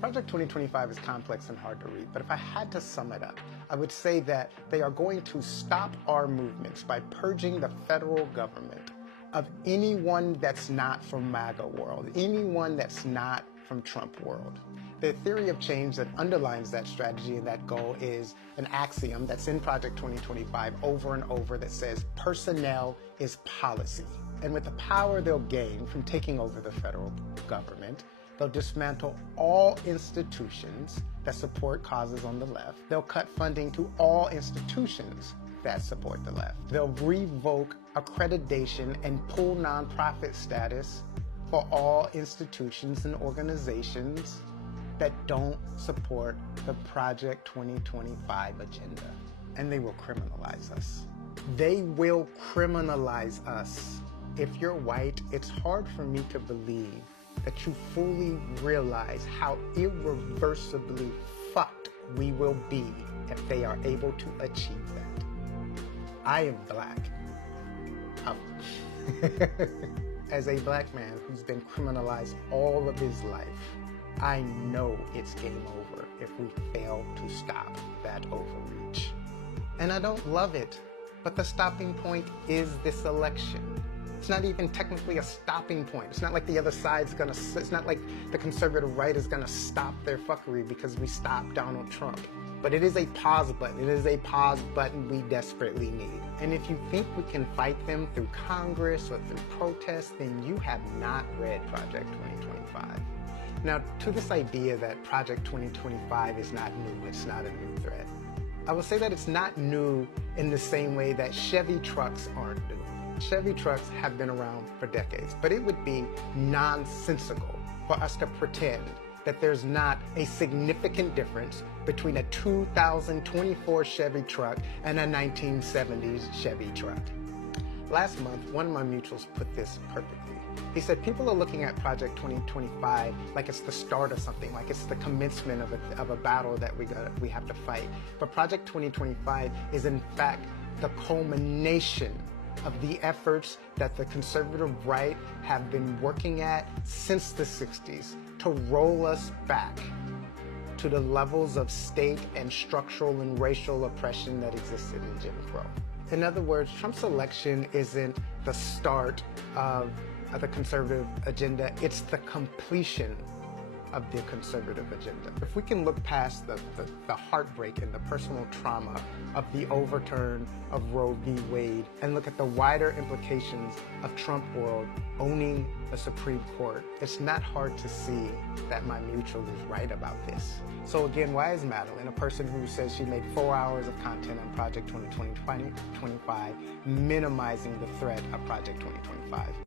Project 2025 is complex and hard to read, but if I had to sum it up, I would say that they are going to stop our movements by purging the federal government of anyone that's not from MAGA world, anyone that's not from Trump world. The theory of change that underlines that strategy and that goal is an axiom that's in Project 2025 over and over that says personnel is policy. And with the power they'll gain from taking over the federal government, they'll dismantle all institutions that support causes on the left. They'll cut funding to all institutions that support the left. They'll revoke accreditation and pull nonprofit status for all institutions and organizations that don't support the Project 2025 agenda. And they will criminalize us. They will criminalize us. If you're white, it's hard for me to believe that you fully realize how irreversibly fucked we will be if they are able to achieve that. I am black. As a black man who's been criminalized all of his life, I know it's game over if we fail to stop that overreach. And I don't love it, but the stopping point is this election. It's not even technically a stopping point. It's not like the other side's gonna, it's not like the conservative right is gonna stop their fuckery because we stopped Donald Trump. But it is a pause button. It is a pause button we desperately need. And if you think we can fight them through Congress or through protests, then you have not read Project 2025. Now, to this idea that Project 2025 is not new, it's not a new threat, I will say that it's not new in the same way that Chevy trucks aren't new. Chevy trucks have been around for decades, but it would be nonsensical for us to pretend that there's not a significant difference between a 2024 Chevy truck and a 1970s Chevy truck. Last month, one of my mutuals put this perfectly. He said, people are looking at Project 2025 like it's the start of something, like it's the commencement of a battle that we have to fight. But Project 2025 is in fact the culmination of the efforts that the conservative right have been working at since the 60s to roll us back to the levels of state and structural and racial oppression that existed in Jim Crow. In other words, Trump's election isn't the start of the conservative agenda, it's the completion of the conservative agenda. If we can look past the heartbreak and the personal trauma of the overturn of Roe v. Wade and look at the wider implications of Trump world owning the Supreme Court, it's not hard to see that my mutual is right about this. So again, why is Madeline, a person who says she made 4 hours of content on Project 2025, minimizing the threat of Project 2025?